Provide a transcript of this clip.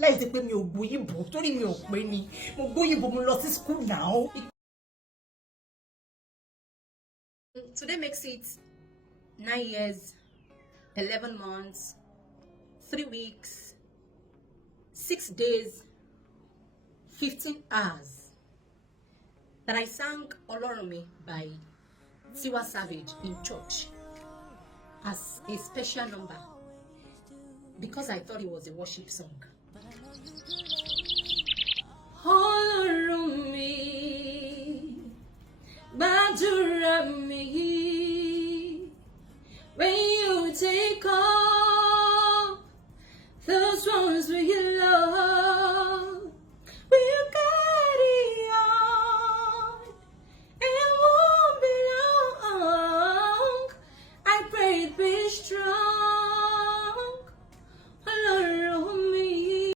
láì ti pé mi ò gbóyìnbó torí mi ò pé ni mo gbóyìnbó mo lọ sí school now. Today makes it 9 years, 11 months, 3 weeks, 6 days, 15 hours that I sang Olorunmi by Tiwa Savage in church as a special number because I thought it was a worship song. Olorunmi, gbàdúrà mi, when you take off those ones for you.